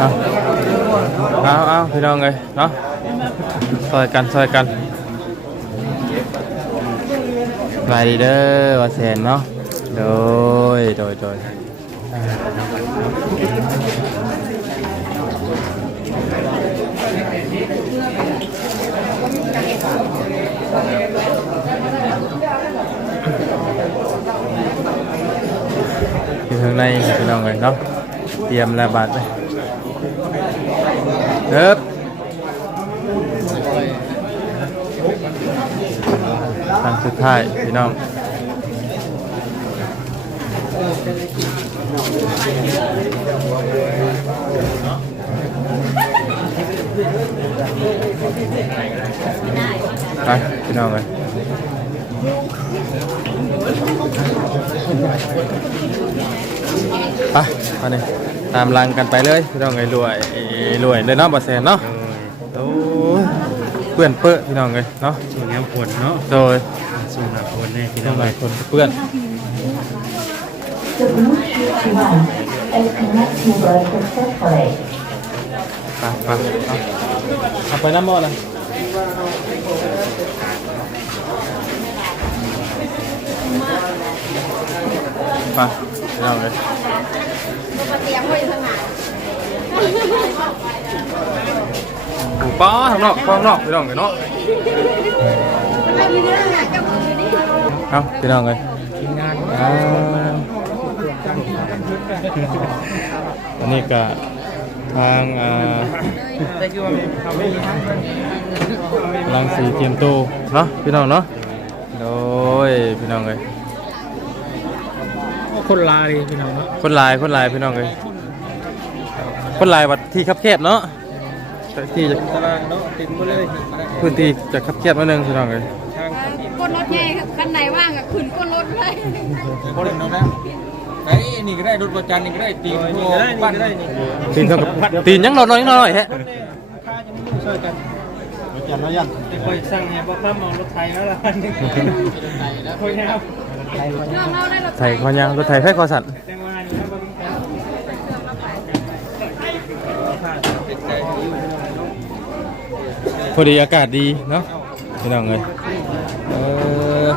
เอาเอาเอาพี่น้องเลยเนาะซอยกันซอยกันสบายดีเด้อว่าแสนเนาะโดยโดยโดยอยู่ข้างในพี่น้องเลยเนาะเตรียมระบาดเลย เฮ้บทางสุดท้ายพี่น้องไปพี่น้องเลย ไปมาเนี่ยตามรังกันไปเลยพี่น้องเลยรวยรวยเลยเนาะบอแซนเนาะโอ้ยเปื้อนเปื้อนพี่น้องเลยเนาะส่วนน้ำฝนเนาะโดยส่วนน้ำฝนเนี่ยพี่น้ต้อองงหเลลายยคนเปื้อน The Bluetooth device is connecting successfully. ไปไปเอาเอาไปน้ำหมดเล ไปพี่น้องเลยมาเตรียมไว้ข้างหน้าปูป้าข้างนอกป้าข้างนอกพี่น้องเลยเนาะมันไม่มีเรื่องอะเจ้ามือนี่เอาพี่น้องเลยทีมงานอ่าอันนี้ก็ทางอ่าแต่คือว่าเขาไม่มีทางกำลังสีเตรียมตัวเนาะพี่น้องเนาะ โดยพี่น้องเลยคนลายพี่น้องเนาะคนหลายคนหลายพี่น้องเลยคนหลายวัดที่คับแคบเนาะแต่ที่จะตารางเนาะเต็มหมดเลยพื้นที่จะคับแคบนิดนึงพี่น้องเลยทางก้นรถใหญ่คันไหนว่างอะขึ้นก้นรถเลยคนเนาะนะไอ้นี่ก็ได้รถประจันนี่ก็ได้ตีนนี่ก็ได้นี่ก็ได้นี่ตีนเท่ากับตีนยังหน่อยหน่อยหน่อยฮะค่าจะไม่ช่ว ยันนว่ายันจะคอยสั่งเนี่ยป้าป้ามองรถไทยแล้วละนึงคอยนะครับน้งเราได้รถไทยคอยางรถไทยไฟคอสัตว์แต่ว่านี่ครับเป็นใจอยู่พอดีอากาศดีเนาะพี่น้องเลยเออ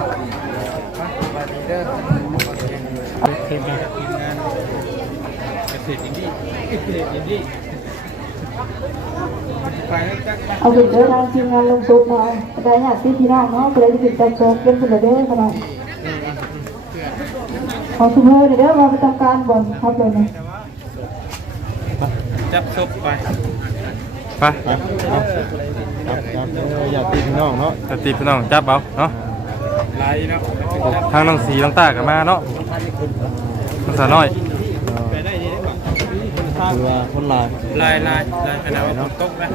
เกษตรอินดี้เกษตรอินดี้ เอาถึงเดินทางทีมงานลงซุปมาได้อยากที่พี่น้องเนาะไปเลยติดใจโจ๊กเป็นคนละเด้อขนาดขอชุมเฮอเด้อมาประจำการบอลครับเลยนะจับศพไปไปครับครับอยากตีพี่น้องเนาะจะตีพี่น้องจับเอาเนาะลายเนาะทางน้องสีน้องตากันมาเนาะน้องสาวน้อย คือว่าคนลายลายลายลายขนาดว่าตกนะ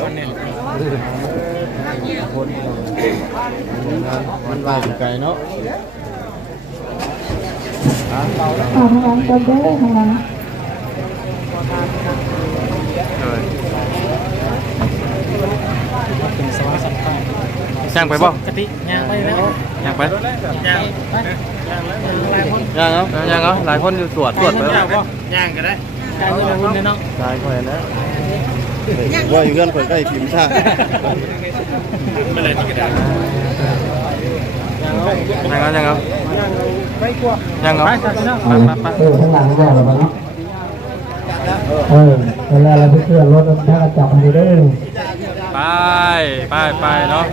คนเนี่ยมันวายไกลเนาะอ่าทางนั้นก็เด้อทางนั้นเป็นสวัสดิ์สัมพันธ์ย่างไปบ่กติย่างไปแล้วย่างไปย่างไปย่างแล้วหลายคนย่างเอาย่างเอาหลายคนอยู่ตรวจตรวจไปย่าง ป่ะย่างก็ได้ย่างก็ได้เนาะหลายคนนะว่าอยู่เพื่อนคนใกล้พิมพ์ชาติไม่เลยที่กระดาษย่างเอาย่างเอาไม่กลัวย่างเอาไปสักเนาะไปไปไปข้างหลังก็แล้วเปล่าะเออเวลาเราไปเคลื่อนรถถ้าจับมันเด้อไปไปไปเนาะ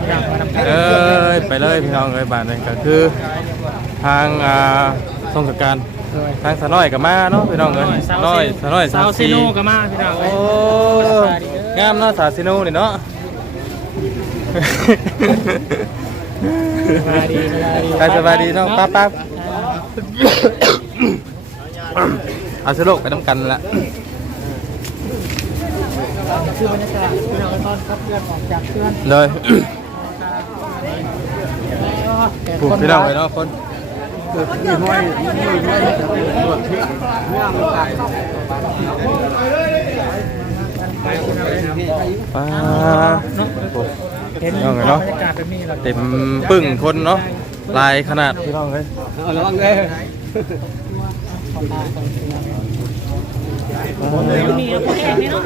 เอ้ยไปเลยพี่น้องเอ้ยบ้านนี้ก็คือ ทางอ่าทรงสการ ทางสะน้อยกับมาเนาะพี่น้องเอ้ยน้อยสะน้อยสาวซีโน่ก็มาพี่น้องโอ้งามเนาะสาซิโนนี่เนาะ สบายดีสบายดีไปสบายดีเนาะป้าป้าเอาสโลกไปน้ำกันละคือบรรยากาศพี่น้องตอนครับเพื่อนออกจากเพื่อนเลยผูกพี่น้องไปเนาะคน ป้าเห็นน้องบรเนาะรยากาศแบบนี้เราเต็มปึ้งคนเนาะลายขนาดพี่น้องเลยเอาระวังเลยมีเอาไปแข่งเนาะ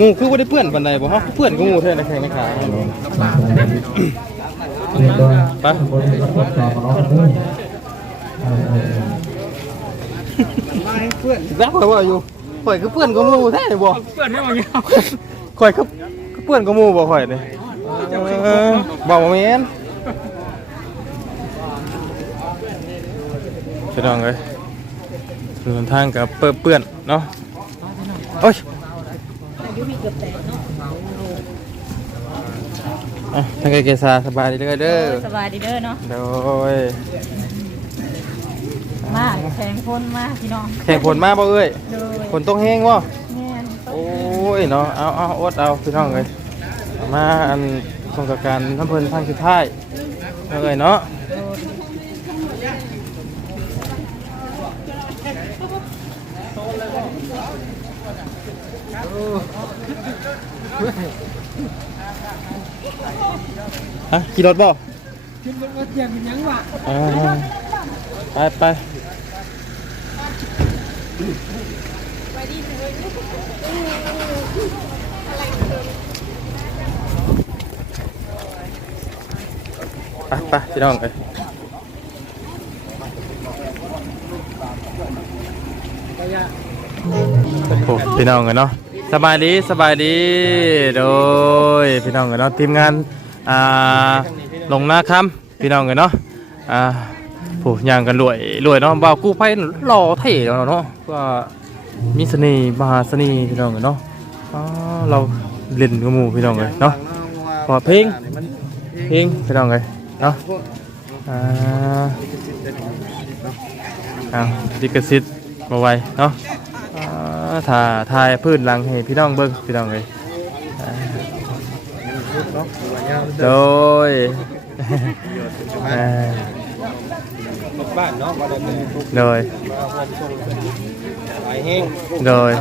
งูคือบ่ได้เปื้อนปานใดบ่ฮะเปื้อนก็งูแท้ในแข้งในขาเรียนด้วยไปบ ริษัททดสอบมาแล้วกันด้วยเออเออเออรักข่อยว่าอยู่ข่อยคือเปื้อนก็งูแท้บ่เปิดให้มาเงี้ยข่อยคือคือเปื้อนก็งูบ่ข่อยนี่เออบ่บ่แม่นพี่น้องเอ้ยเดินทางกับเปื้อนๆเนาะโอ้ยอะทางไกเกษาสบายดีเด้อเด้อสบายดีเด้อเนาะโดย มาแข่งคนมาพี่น้องแข่งผลมาบ่เอ้ยโดยฝนตกแห้งบ่แม่นโอ้ยเนาะเอาเอาอดเอาพี่น้องเอ้ยเอามาอันสงกรารน้ำเพิ่นทางสุดท้ายเอาเอ้ยเนาะฮะขี่รถบ่กินรถเตียงเป็นยังวะ อ่าไปไป ไปไปพี่น้องเอ้ยโอ้พี่น้องกันเนาะสบายดีสบายดีโดยพี่น้องกันเนาะทีมงานอ่าลงหน้าคำพี่น้องกันเนาะอ่า ผู้ย่างกันรวยรวยเนาะบ่าวกู้ไพ่หล่อเท่แล้วเนาะก็มีเสน่ห์มหาเสน่ห์พี่น้องเนาะอ๋อเราเล่นกับหมู่พี่น้องเลยเนาะขอเพลงเพลงพี่น้องเลยเนาะอ่าเอาดิกซิตมาไว้เนาะอ่าถ่าถ่ายพื้นหลังให้พี่น้องเบิ่งพี่น้องเลยโดย บ้านเนาะมาได้เป็นทุกโดย มาวันส่งหลายแห้งโดย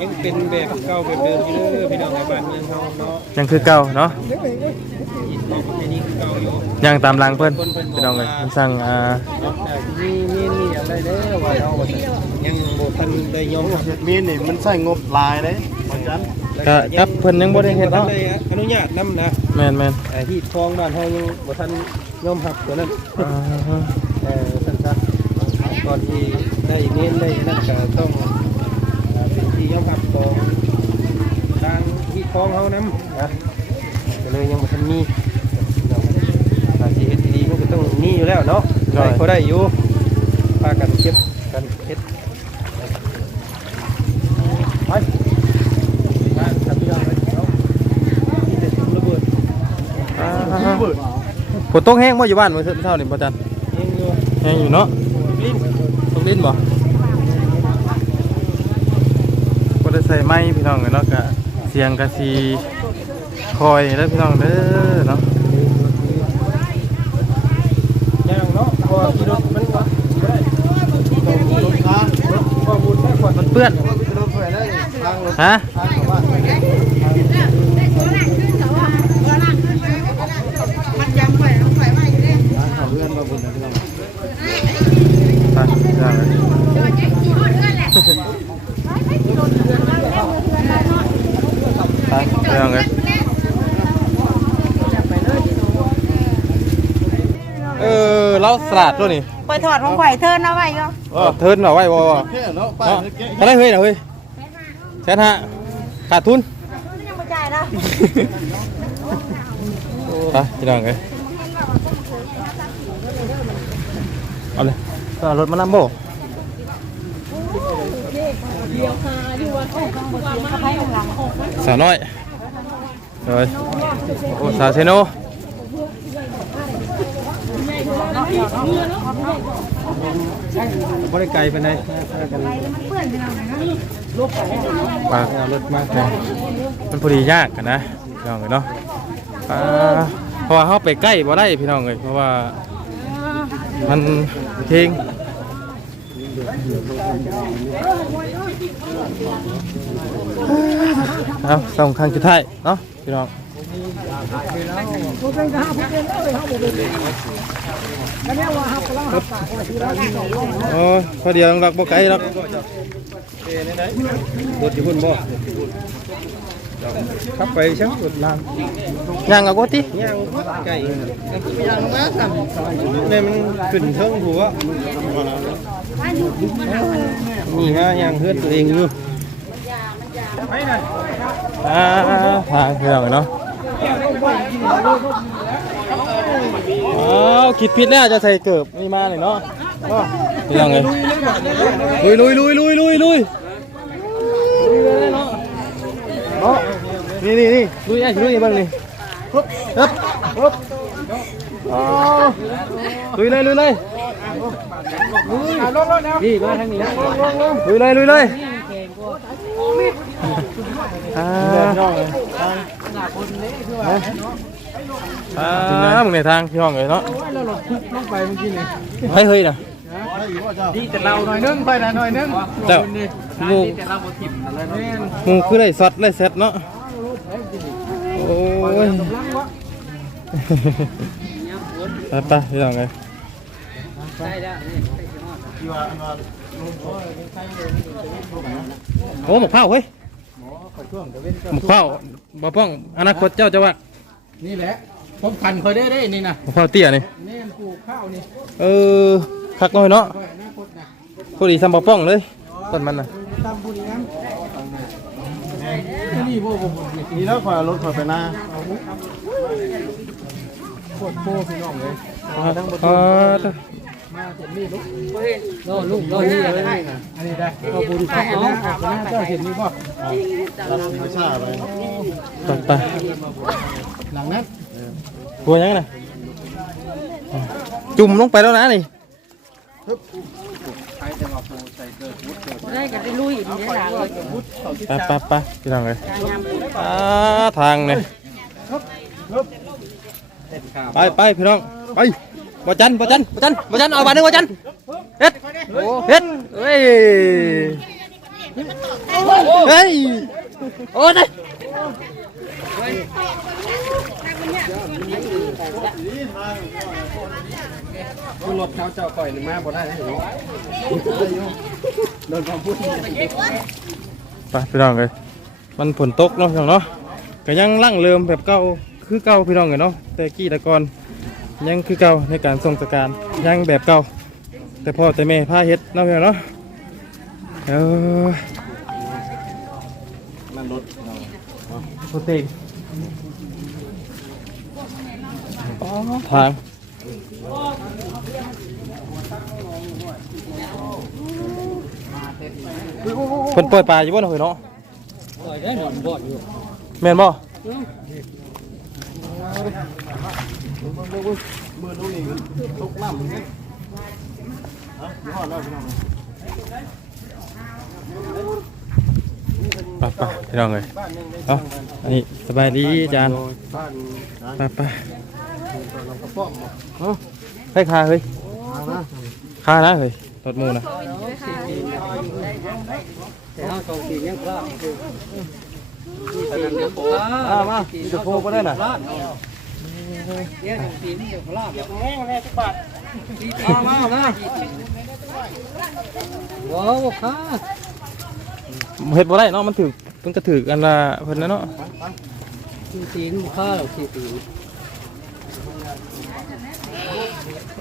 ยังเป็นแบบเก่าแบบเดิมอยู่เด้อพี่น้องในบ้านเมืองเฮาเนาะยังคือเก่าเนาะ ยินบอกว่าแค่นี้คือเก่าอยู่ยังตามหลังเพิ่นพี่น้องเลยมันสั่งอ่า เนาะแต่มีมีมีอะไรเด้อว่าเฮายังบ่ทันได้ยอมเฮ็ดมีนนี่มันใส่งบหลายเด้วันจันทร์ก็ครับเพิ่นยังบ่ได้เฮ็ดเนาะเลยอนุญาตนำนะ แม่นแม่นไอ้ที่คลองบ้านเฮายังบ่ทันยอมรับตัวนั้น อ่า เออท่านครับ ก่อนที่ได้เน้นได้นั่นก็ต้องอ่าเป็นที่ยอมรับของทางที่คลองเฮานํนะก็เลยยังบ่ทันมีอาชีพดีๆมันก็ต้องมีอยู่แล้วเนาะได้ก็ได้อยู่พากันเก็บกันเฮ็ดไปมาทำพี่น้องเลยเนาะมีแต่สิ่งระเบิดอ่าฝนตกแห้งบ่อยู่บ้านมื้อเช้านี่บ่จันเองอยู่แห้งอยู่เนาะ ลิ้นตกลิ้นบ่บ่ได้ใส่ไม้พี่น้องเนาะก็เสียงก็สิคอยเด้อพี่น้องเด้อเนาะย่างเนาะพอขี่รถมันก็บ่ได้ต้อ ไปพี่น้องเอ้ยเดี๋ยวจะขี่ฮอดเพื่อนแหละไปพี่น้องเอ้ยเออเราสลัดตัวนี่ไปถอดของข่อยเทินเอาไว้ก็เออเทิร์นเอาไว้บ่บ่แค่เนาะป้าเนาะเก๊ะอะไรเฮ้ยน่ะเฮ้ยแสนห้าขาดทุนยังไม่จ่ายนะไปพี่น้องเอ้ยเอาเลย ก็เอารถมานำบ่ไปข้างหลังสาวน้อยเลยโอ้สาวเซโนบ่ได้ไกลปานใดพากันปากเอารถมาเนี่ยมันพอดียากกันนะพี่น้องเลยเนาะอ่าเพราะว่าเขาไปใกล้บ่ได้พี่น้องเลยเพราะว่ามัน เพลงเอาส่งทางจุดท้ายเนาะพี่น้องโอ้พอเดียวรักบ่ไกลหรอกเอ้นี่ได้รถที่พุ่นบ่ ขับไปช่างรถลางย่างเอาก็ติย่างไก่ย่างมาสั่งเนี่ยมันขึ้นเทิงผัวนี่ฮะย่างเฮือนตัวเองอยู่อ่าทางพี่น้องเนาะอ้าวคิดผิดแล้วจะใส่เกิบนี่มาเลยเนาะพี่น้องเอ้ยลุยลุยลุยลุยลุยลุยนี่นี่นี่ลุยไอ้ลุยบ้างนี่ฮึบฮึบฮึบอ๋อลุยเลยลุยเลยนี่มาทางนี้ลุยเลย ลุยเลยอ่าอ่ามึงในทางพี่ห้องเลยเนาะต้องไปเมื่อกี้นี่เฮ้ยเฮ้ยน่ะ ดีแต่เราหน่อยนึงไปละหน่อยนึงเจ้าหมูแต่เราบ่ถิ่มอะไรแม่นหมูคือได้ซอดได้เซ็ตเนาะโอ้ยไปไปพี่น้องเลยโอ้หมกเผาเฮ้ยหมกเผาบ่ป้องอนาคตเจ้าจะว่านี่แหละผมพันเคยได้ได้นี่นะหมกเผาเตี้ยนี่นี่ปลูกข้าวนี่เออ คักน้อยเนาะพอดีทำบ่ป้องเลยต้นมันน่ะตามผู้นี้นะนี่บ่บ่บ่นี่แล้วข่อยเอารถข่อยไปหน้าโคตรโคพี่น้องเลยอ๋อมาเห็นนี่ลูกรอลูกรอนี่เลยอันนี้ได้ขอบคุณครับน้องออกมาเจ้าเห็นนี่บ่รับไม่ทราบไปต่อไปหลังนั้นตัวยังไงน่ะจุ่มลงไปแล้วนะนี่ ได้กันไปลุยอีกนี่หลังเลยไปไปไปพี่น้องเลยอ่าทางเนี่ยไปไปพี่น้องไปบ่จันบ่จันบ่จันบ่จันเอาบาทหนึงบ่จันเฮ็ดเฮ็ดเฮ้ยเฮ้ยโอ้ยคื อรถเขาเจ้าก่อยนี่มาบ่ได้นะเห็นบ่โดนความพูดไปพี่น้องเลยมันฝนตกเนาะพี่น้องเนาะก็ยังลั่งเริมแบบเก่าคือเก่าพี่น้องเลยเนาะแต่กี้แต่ก่อนยังคือเก่าในการส่งสการยังแบบเก่าแต่พ่อแต่แม่พาเฮ็ดเนาะพี่น้องเนาะเออนั่นรถโปรตีนทาง เพิ่นเปิดปลาอยู่บ่เนาะเฮ้ยเนาะปล่อยได้หนอนบ่อยู่แม่นบ่มือลูกนี่ตกน้ำนี่ฮะยี่ห้อแล้วพี่น้องไปไปพี่น้องเลยเอ้าอันนี้สบายดีอาจารย์บ้านไปไปลำกระป๋อมเอ้าให้คาเฮ้ยเอานะคานะเฮ้ย รถหมูนะแต่เฮาสองทียังพลาดคืออ่ามาจะโคก็ได้น่ะเดี๋ยวสองทีนี่จะพลาดแม่แม่ทุกบาทมามามาว้าวค่ะเฮ็ดบ่ได้เนาะมันถือเพิ่นก็ถือกันละเพิ่นนะเนาะทีทีนค่าหรอกทีที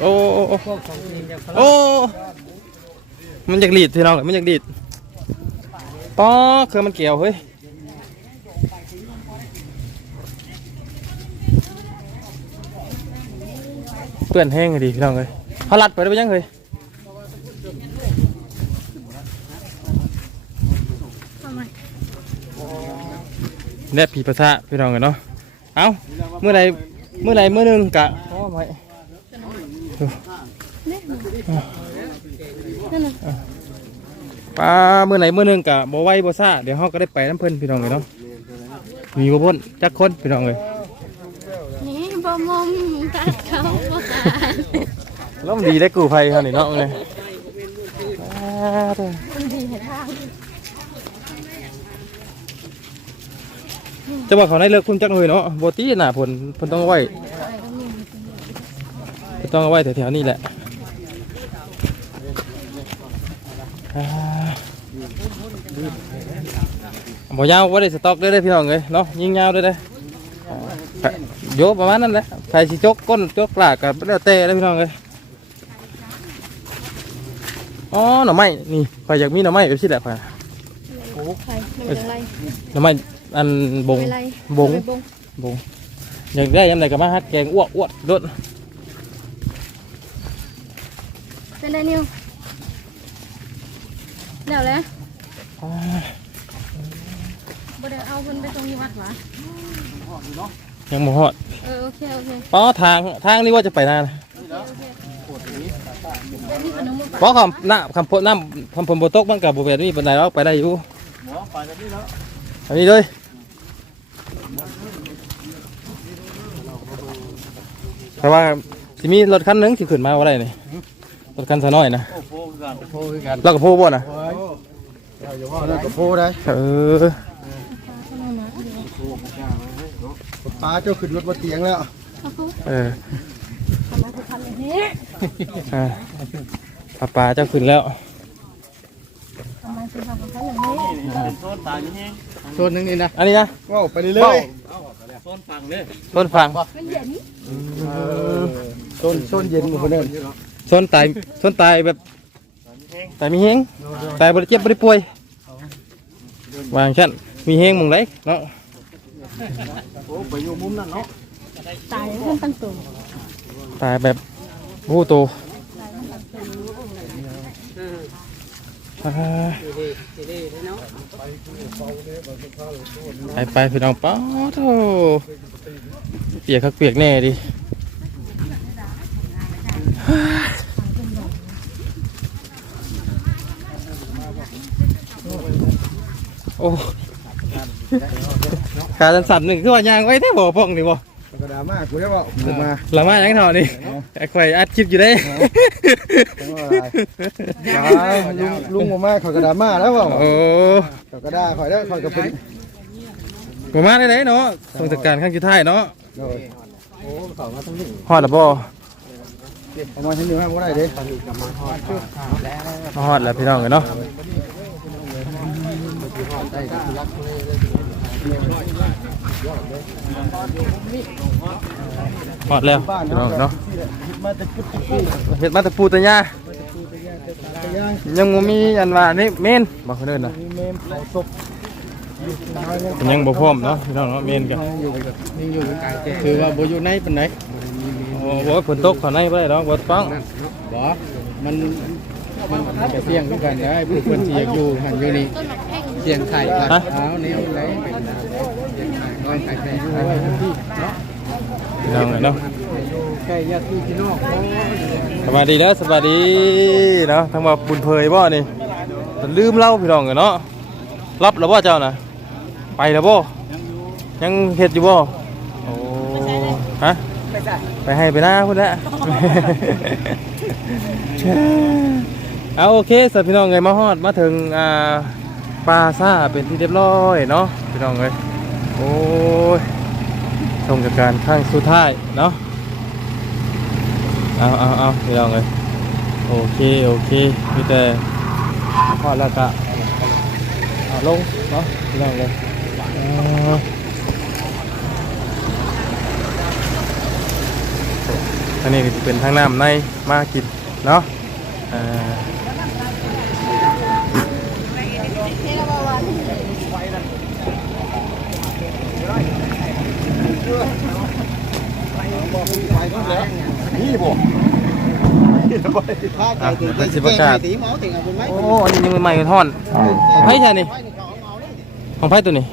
โอ้โอ้โอ้ มันอยากดีดพี่น้องมันอยากดีดป๊อคือมันเกี่ยวเฮ้ยเปื้อนแห้งเลยดิพี่น้องเลยเขาลัดไปได้ไปยังเฮ้ยเนี่ยผีประสาพี่น้องเลยเนาะ เอ้าเมื่อไรเมื่อไรเมื่อหนึงกะอ๋อไม่ ปลาเมื่อไหนเมื่อหนึงกะบ่ไหวบ่ซ่าเดี๋ยวเฮาก็ได้ไปน้ำเพิ่นพี่น้องเลยเนาะมีบ่พ้นจักคนพี่น้องเลยนี่บ่มมกัดเขาบ่ขาดแล้วมันดีได้กูภัยเขานี่เนาะเลยอ่าเด้อมันดีให้ทางจะว่าเขาได้เลิกคุณจักเลยเนาะบ่ตีหน้าผลเพิ่นต้องเอาไว้เพิ่นต้องเอาไว้แถวๆนี้แหละอ่า บ่ยาวบ่ได้สต็อกได้ได้อพี่น้องเอ้ยเนาะยิงยาวได้ได้อโยประมาณนั้นแหละใครสิจกก้นจกกลากก็แล้วแต่เด้อพี่น้องเอ้ยอ๋อหน่อไม้นี่ข่อยอยากมีหน่อไม้แบบนี้แหละข่อยใครไม่เป็นไรหน่อไม้อันบงไม่เป็นไรบงไม่บงบงอยากได้ยำไหนก็มาฮัดแกงอ้วกอ้วกโดดเป็นไรนิว เดี๋ยวเลยบ่ได้เอาคนไปตรงนี้วัดหวะยังบ่ฮอดเออโอเคโอเคป้อทางทางนี้ว่าจะไปนานได้มีขนมมือป้อคำหน้าคำพน้ำคำพลโบตกมันกับโบแบบนี้ปันไดเราไปได้อยู่หมอไปแบบนี้แล้วอันนี้เลยแต่ว่าสิมีรถคันหนึงที่ขึ้นมาว่าไรนี่ รถคันสะน้อยนะโอ้โหกันโอ้คือกันเรากับพูบ่นะอย่าว่าแล้วก็โพได้เออปลาเจ้าขึ้นรถบนเตียงแล้วเขาเขาเออทำไมคือทำอย่างนี้อ่าปลาปลาเจ้าขึ้นแล้วทำไมคือทำกับเขาอย่างนี้โซนตายนี่โซนนึงนี่นะอันนี้นะว้าวไปเรื่อยโซนฝั่งเนี่ยต้นฟังมันเย็นๆโซนโซนเย็นหมดคนเดิน ต้นตายต้นตายแบบตายมีเฮงตายบริเจ็บบริป่วยวางชั้นมีเฮงหมึงเลยเนาะโอ้ไปอยู่มุมนั่นเนาะตายเพื่อนตั้งตัวตายแบบโอ้โตอ่าไปไปพี่น้องป้าโธ่เปียกคักเปียกแน่ดิ อ้การสันสันหนึ่งคือว่ายางไว้แท้บ่พ่องนี่บ่กระดามากูได้บอกผมมาหลังมายังเท่านี่ไอ้ข่อยอัดคลิปอยู่ได้ลุงลุงผมมาขอยกระดามาแล้วบอกโอ้ขอยกระดาขอยได้ขอยกระเป็นประมาณได้เนาะส่งจัดการข้างจุดท้ายเนาะโดยฮอดแล้วบ่เอามาที่นี่ให้บ่ได้เด้ฮอดแล้วพี่น้องกัน เนาะฮอดแล้วพี่น้องเนาะมาจะกุดกุดเฮ็ดมาแต่ปูแต่ยาไปย่างยังบ่มีอันว่านี่เมนบ่เพิ่นเอิ้นน่ะมีเมมเผาศพยังบ่พร้อมเนาะพี่น้องเนาะเมนก็อยู่กับยังอยู่กับกายแก่ถือว่าบ่อยู่ในปานใดโอ้บ่ฝนตกเข้าในบ่ได้ดอกบ่ฟังบ่มันมันจะเสี่ยงด้วยกันได้ผู้คนที่อยากอยู่หันอยู่นี่ เสียงไข่ครับเท้าแนวไหนเป็นเสียงไข่นอนไข่ไข่อยู่ไว้ที่เนาะพี่น้องเนาะอยู่ใกล้ญาติพี่น้องสวัสดีเด้อสวัสดีเนาะทั้งว่าบุญเพยบ่นี่ลืมเล่าพี่น้องเนาะรับแล้วบ่เจ้าน่ะไปแล้วบ่ยังเฮ็ดอยู่บ่โอ้ฮะไปให้ไปหน้าพุ่นละ เอาโอเคสัตว์พี่น้องเอ้ยมาฮอดมาถึงอ่า ปลาซ่าเป็นที่เรียบร้อยเนาะพี่น้องเอ้ยโอ้ยชมจากการข้างสุดท้ายเนาะเอาเอาเอาพี่น้องเลยโอเคโอเคมีแต่พอแล้วก็เอาลงเนาะพี่น้องเลยอาอันนี้ก็จะเป็นทางน้ำในมากินเนาะอ่า อะเป็นสิบประกาศโอ้อันนี้ยังใหม่ๆท่อนของไผ่ใช่นี่ของไผ่ตัวนี้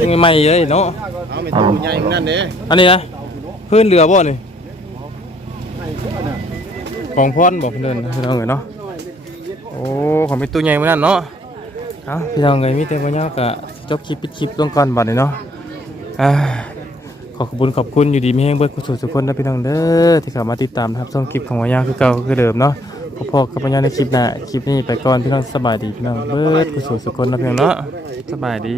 ยังใหม่ๆเลยเนาะเอาไม่ต้องใหญ่นั่นเด้อันนี้นะพื้นเรือบ่นี่ของพรบอกเพิ่นเดินพี่น้องเอ้ยเนาะโอ้ของเป็นตัวใหญ่เหมือนกันเนาะเอาพี่น้องเอ้ยมีแต่ว่าเนาะก็จบคลิปปิดคลิปลงก่อนบัดนี้เนาะ อ่าขอขอบคุณขอบคุณอยู่ดีไม่แห้งเบิดกุศลทุกคนนะพี่น้องเด้อที่เข้ามาติดตามนะครับช่องคลิปของวายาคือเก่าคือเดิมเนาะพอๆกับวายาในคลิปหน้าคลิปนี้ไปก่อนพี่น้องสบายดีพี่น้องเบิดกุศลทุกคนนะพี่น้องเนาะสบายดี